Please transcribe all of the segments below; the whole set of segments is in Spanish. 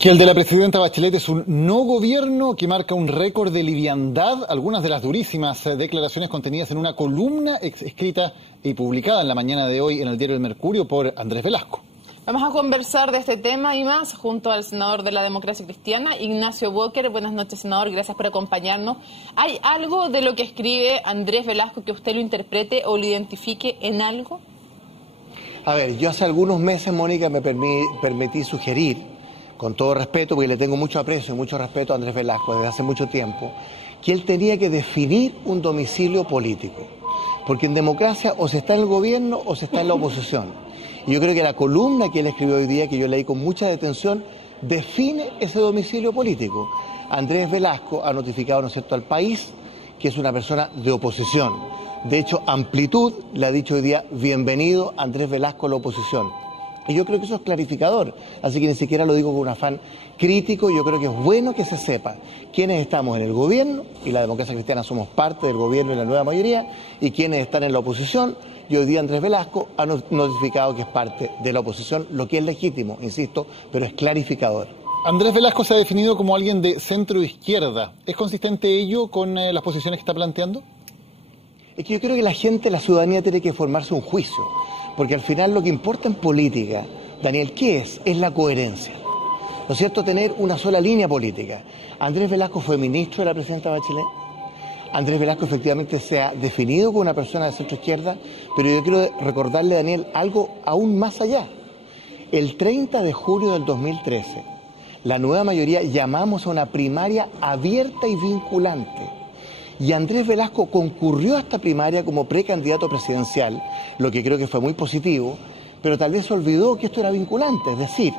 Que el de la presidenta Bachelet es un no gobierno que marca un récord de liviandad, algunas de las durísimas declaraciones contenidas en una columna escrita y publicada en la mañana de hoy en el diario El Mercurio por Andrés Velasco. Vamos a conversar de este tema y más junto al senador de la Democracia Cristiana, Ignacio Walker. Buenas noches, senador, gracias por acompañarnos. ¿Hay algo de lo que escribe Andrés Velasco que usted lo interprete o lo identifique en algo? A ver, yo hace algunos meses, Mónica, me permití sugerir, con todo respeto, porque le tengo mucho aprecio, mucho respeto a Andrés Velasco desde hace mucho tiempo, que él tenía que definir un domicilio político. Porque en democracia o se está en el gobierno o se está en la oposición. Y yo creo que la columna que él escribió hoy día, que yo leí con mucha detención, define ese domicilio político. Andrés Velasco ha notificado, ¿no es cierto?, al país que es una persona de oposición. De hecho, Amplitud le ha dicho hoy día, bienvenido Andrés Velasco a la oposición. Y yo creo que eso es clarificador, así que ni siquiera lo digo con un afán crítico. Yo creo que es bueno que se sepa quiénes estamos en el gobierno, y la Democracia Cristiana somos parte del gobierno y la nueva mayoría, y quiénes están en la oposición, y hoy día Andrés Velasco ha notificado que es parte de la oposición, lo que es legítimo, insisto, pero es clarificador. Andrés Velasco se ha definido como alguien de centro-izquierda. ¿Es consistente ello con las posiciones que está planteando? Es que yo creo que la gente, la ciudadanía, tiene que formarse un juicio. Porque al final lo que importa en política, Daniel, ¿qué es? Es la coherencia. ¿No es cierto? Tener una sola línea política. Andrés Velasco fue ministro de la presidenta Bachelet. Andrés Velasco efectivamente se ha definido como una persona de centro izquierda, pero yo quiero recordarle, Daniel, algo aún más allá. El 30 de junio del 2013, la nueva mayoría llamamos a una primaria abierta y vinculante. Y Andrés Velasco concurrió a esta primaria como precandidato presidencial, lo que creo que fue muy positivo, pero tal vez se olvidó que esto era vinculante. Es decir,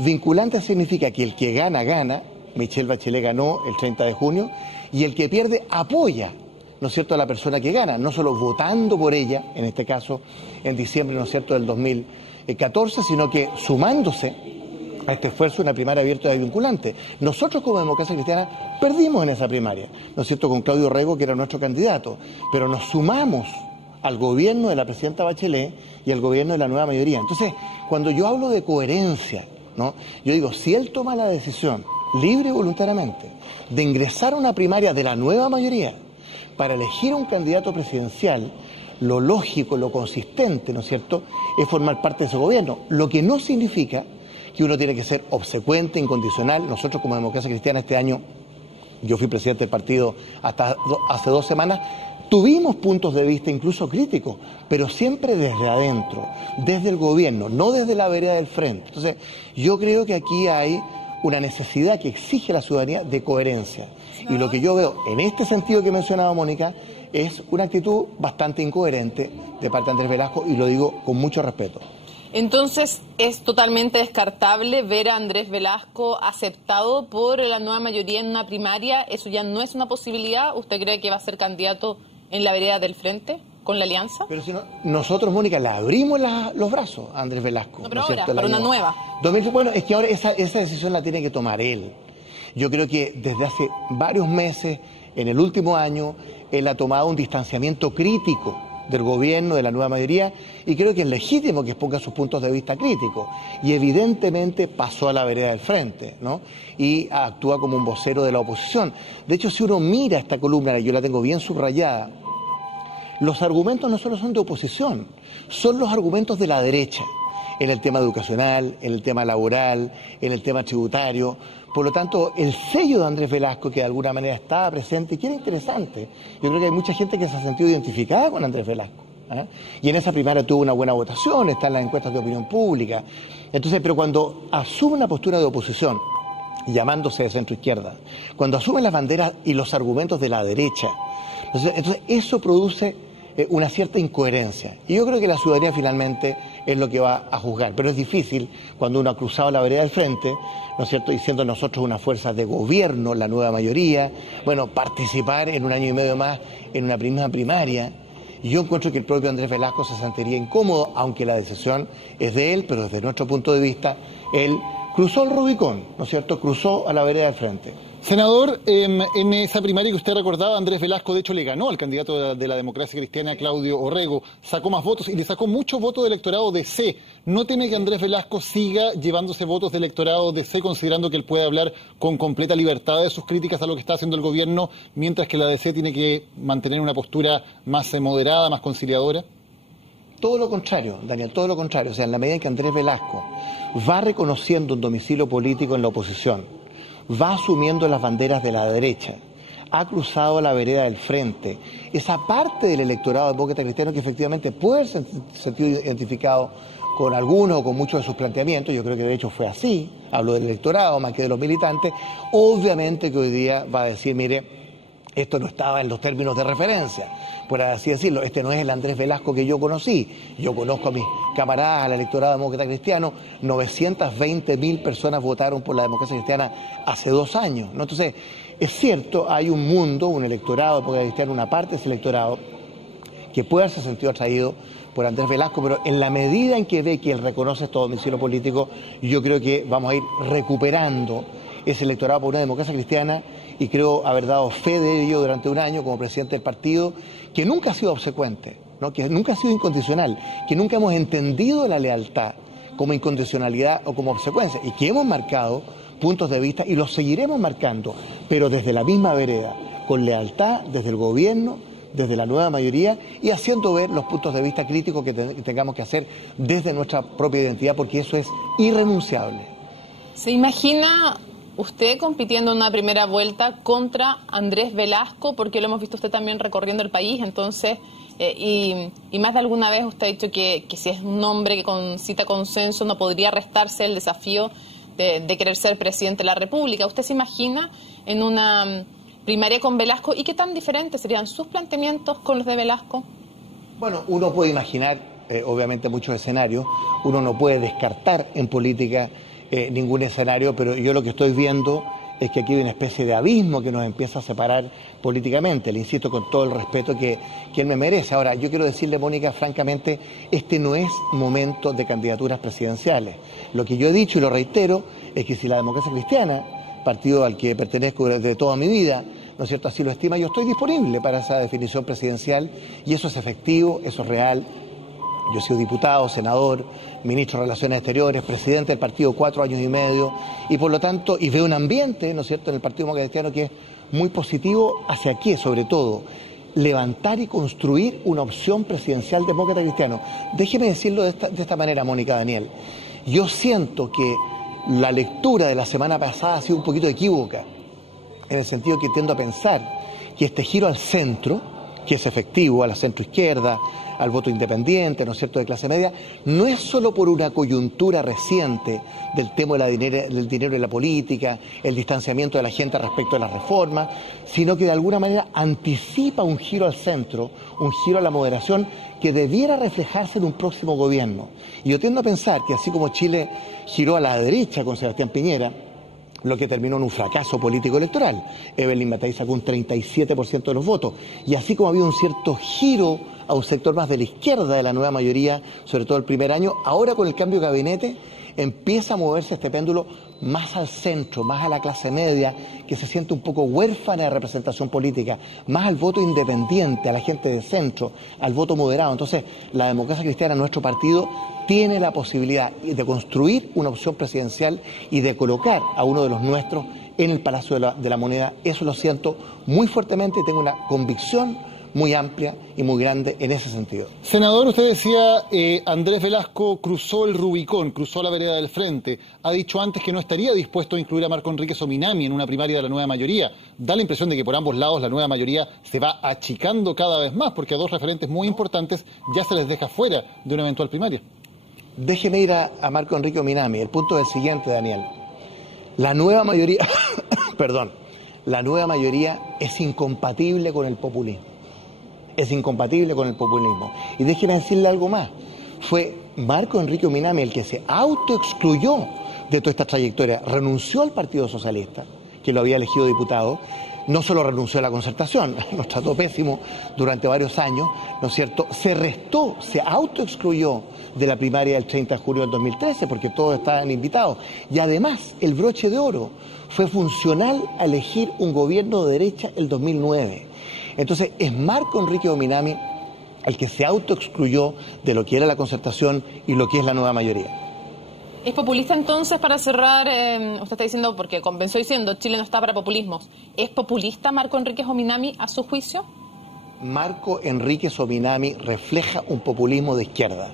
vinculante significa que el que gana, gana. Michelle Bachelet ganó el 30 de junio, y el que pierde apoya, ¿no es cierto?, a la persona que gana, no solo votando por ella, en este caso en diciembre, ¿no es cierto?, del 2014, sino que sumándose a este esfuerzo, una primaria abierta y vinculante. Nosotros como Democracia Cristiana perdimos en esa primaria, ¿no es cierto?, con Claudio Rego, que era nuestro candidato, pero nos sumamos al gobierno de la presidenta Bachelet y al gobierno de la nueva mayoría. Entonces, cuando yo hablo de coherencia, ¿no?, yo digo, si él toma la decisión, libre y voluntariamente, de ingresar a una primaria de la nueva mayoría para elegir un candidato presidencial, lo lógico, lo consistente, ¿no es cierto?, es formar parte de ese gobierno, lo que no significa que uno tiene que ser obsecuente, incondicional. Nosotros como Democracia Cristiana este año, yo fui presidente del partido hasta hace 2 semanas, tuvimos puntos de vista incluso críticos, pero siempre desde adentro, desde el gobierno, no desde la vereda del frente. Entonces, yo creo que aquí hay una necesidad que exige la ciudadanía de coherencia. Y lo que yo veo en este sentido que mencionaba Mónica es una actitud bastante incoherente de parte de Andrés Velasco, y lo digo con mucho respeto. Entonces, ¿es totalmente descartable ver a Andrés Velasco aceptado por la nueva mayoría en una primaria? ¿Eso ya no es una posibilidad? ¿Usted cree que va a ser candidato en la vereda del frente, con la alianza? Pero si no, nosotros, Mónica, le abrimos los brazos a Andrés Velasco. No, pero ahora, para una nueva. Bueno, es que ahora esa decisión la tiene que tomar él. Yo creo que desde hace varios meses, en el último año, él ha tomado un distanciamiento crítico del gobierno, de la nueva mayoría, y creo que es legítimo que exponga sus puntos de vista críticos, y evidentemente pasó a la vereda del frente, ¿no?, y actúa como un vocero de la oposición. De hecho, si uno mira esta columna, yo la tengo bien subrayada, los argumentos no solo son de oposición, son los argumentos de la derecha, en el tema educacional, en el tema laboral, en el tema tributario. Por lo tanto, el sello de Andrés Velasco, que de alguna manera estaba presente y que era interesante, yo creo que hay mucha gente que se ha sentido identificada con Andrés Velasco, ¿eh? Y en esa primaria tuvo una buena votación, está en las encuestas de opinión pública. Entonces, pero cuando asume una postura de oposición, llamándose de centro izquierda, cuando asume las banderas y los argumentos de la derecha, entonces eso produce una cierta incoherencia. Y yo creo que la ciudadanía finalmente es lo que va a juzgar. Pero es difícil cuando uno ha cruzado la vereda del frente, ¿no es cierto?, y siendo nosotros una fuerza de gobierno, la nueva mayoría, bueno, participar en un año y medio más en una misma primaria. Y yo encuentro que el propio Andrés Velasco se sentiría incómodo, aunque la decisión es de él, pero desde nuestro punto de vista, él cruzó el Rubicón, ¿no es cierto? Cruzó a la vereda del frente. Senador, en esa primaria que usted recordaba, Andrés Velasco de hecho le ganó al candidato de la democracia cristiana, Claudio Orrego, sacó más votos y le sacó muchos votos de electorado de C. ¿No teme que Andrés Velasco siga llevándose votos de electorado de C, considerando que él puede hablar con completa libertad de sus críticas a lo que está haciendo el gobierno, mientras que la de C tiene que mantener una postura más moderada, más conciliadora? Todo lo contrario, Daniel, todo lo contrario. O sea, en la medida en que Andrés Velasco va reconociendo un domicilio político en la oposición, va asumiendo las banderas de la derecha, ha cruzado la vereda del frente, esa parte del electorado demócrata cristiano que efectivamente puede haber sentido identificado con algunos o con muchos de sus planteamientos, yo creo que de hecho fue así, hablo del electorado más que de los militantes, obviamente que hoy día va a decir, mire, esto no estaba en los términos de referencia, por así decirlo, este no es el Andrés Velasco que yo conocí. Yo conozco a mis camaradas, al electorado demócrata cristiano, 920.000 personas votaron por la democracia cristiana hace 2 años, ¿no? Entonces, es cierto, hay un mundo, un electorado demócrata cristiano, una parte de ese electorado que puede haberse sentido atraído por Andrés Velasco, pero en la medida en que ve que él reconoce este domicilio político, yo creo que vamos a ir recuperando ese electorado por una democracia cristiana, y creo haber dado fe de ello durante 1 año como presidente del partido, que nunca ha sido obsecuente, ¿no? Que nunca ha sido incondicional, que nunca hemos entendido la lealtad como incondicionalidad o como obsecuencia, y que hemos marcado puntos de vista y los seguiremos marcando, pero desde la misma vereda, con lealtad desde el gobierno, desde la nueva mayoría, y haciendo ver los puntos de vista críticos que tengamos que hacer desde nuestra propia identidad, porque eso es irrenunciable. ¿Se imagina usted compitiendo en una primera vuelta contra Andrés Velasco? Porque lo hemos visto usted también recorriendo el país, entonces, y más de alguna vez usted ha dicho que si es un hombre que concita consenso no podría restarse el desafío de querer ser presidente de la República. ¿Usted se imagina en una primaria con Velasco y qué tan diferentes serían sus planteamientos con los de Velasco? Bueno, uno puede imaginar, obviamente, muchos escenarios, uno no puede descartar en política ningún escenario, pero yo lo que estoy viendo es que aquí hay una especie de abismo que nos empieza a separar políticamente. Le insisto con todo el respeto que él me merece. Ahora, yo quiero decirle, Mónica, francamente, este no es momento de candidaturas presidenciales. Lo que yo he dicho y lo reitero es que si la democracia cristiana, partido al que pertenezco desde toda mi vida, ¿no es cierto?, así lo estima, yo estoy disponible para esa definición presidencial, y eso es efectivo, eso es real. Yo he sido diputado, senador, ministro de Relaciones Exteriores, presidente del partido 4 años y medio, y por lo tanto, y veo un ambiente, ¿no es cierto?, en el Partido Demócrata Cristiano que es muy positivo hacia qué, sobre todo, levantar y construir una opción presidencial demócrata cristiano. Déjeme decirlo de esta manera, Mónica, Daniel. Yo siento que la lectura de la semana pasada ha sido un poquito equívoca, en el sentido que tiendo a pensar que este giro al centro, que es efectivo, a la centroizquierda, al voto independiente, ¿no es cierto?, de clase media, no es solo por una coyuntura reciente del tema del dinero y la política, el distanciamiento de la gente respecto a las reformas, sino que de alguna manera anticipa un giro al centro, un giro a la moderación que debiera reflejarse en un próximo gobierno. Y yo tiendo a pensar que así como Chile giró a la derecha con Sebastián Piñera, lo que terminó en un fracaso político electoral. Evelyn Matei sacó un 37% de los votos. Y así como había un cierto giro a un sector más de la izquierda de la nueva mayoría, sobre todo el primer año, ahora con el cambio de gabinete empieza a moverse este péndulo más al centro, más a la clase media, que se siente un poco huérfana de representación política, más al voto independiente, a la gente de centro, al voto moderado. Entonces, la democracia cristiana, nuestro partido, tiene la posibilidad de construir una opción presidencial y de colocar a uno de los nuestros en el Palacio de la Moneda. Eso lo siento muy fuertemente y tengo una convicción muy amplia y muy grande en ese sentido. Senador, usted decía, Andrés Velasco cruzó el Rubicón, cruzó la vereda del frente. Ha dicho antes que no estaría dispuesto a incluir a Marco Enrique Sominami en una primaria de la nueva mayoría. Da la impresión de que por ambos lados la nueva mayoría se va achicando cada vez más, porque a 2 referentes muy importantes ya se les deja fuera de una eventual primaria. Déjeme ir a Marco Enrique Sominami. El punto es el siguiente, Daniel. La nueva mayoría, perdón, la nueva mayoría es incompatible con el populismo. Es incompatible con el populismo. Y déjeme decirle algo más. Fue Marco Enrique Sominami el que se autoexcluyó de toda esta trayectoria. Renunció al Partido Socialista, que lo había elegido diputado, no solo renunció a la concertación, nos trató pésimo durante varios años, ¿no es cierto? Se restó, se autoexcluyó de la primaria del 30 de julio del 2013 porque todos estaban invitados. Y además, el broche de oro fue funcional a elegir un gobierno de derecha el 2009. Entonces, es Marco Enrique Ominami el que se autoexcluyó de lo que era la concertación y lo que es la nueva mayoría. ¿Es populista entonces, para cerrar, usted está diciendo, porque comenzó diciendo Chile no está para populismos, ¿es populista Marco Enríquez Ominami a su juicio? Marco Enríquez Ominami refleja un populismo de izquierda,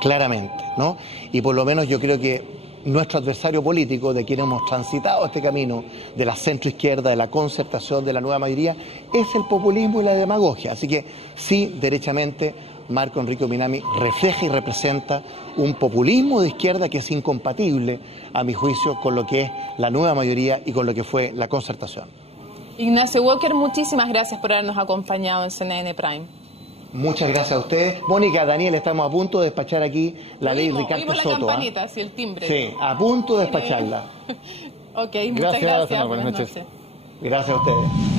claramente, ¿no? Y por lo menos yo creo que nuestro adversario político, de quien hemos transitado este camino de la centroizquierda, de la concertación, de la nueva mayoría, es el populismo y la demagogia. Así que sí, derechamente, Marco Enrique Ominami refleja y representa un populismo de izquierda que es incompatible, a mi juicio, con lo que es la nueva mayoría y con lo que fue la concertación. Ignacio Walker, muchísimas gracias por habernos acompañado en CNN Prime. Muchas gracias a ustedes. Mónica, Daniel, estamos a punto de despachar aquí la ley Ricardo Soto. La campanita, sí, el timbre. Sí, a punto de despacharla. Ok, muchas gracias. Buenas noches. Gracias a ustedes.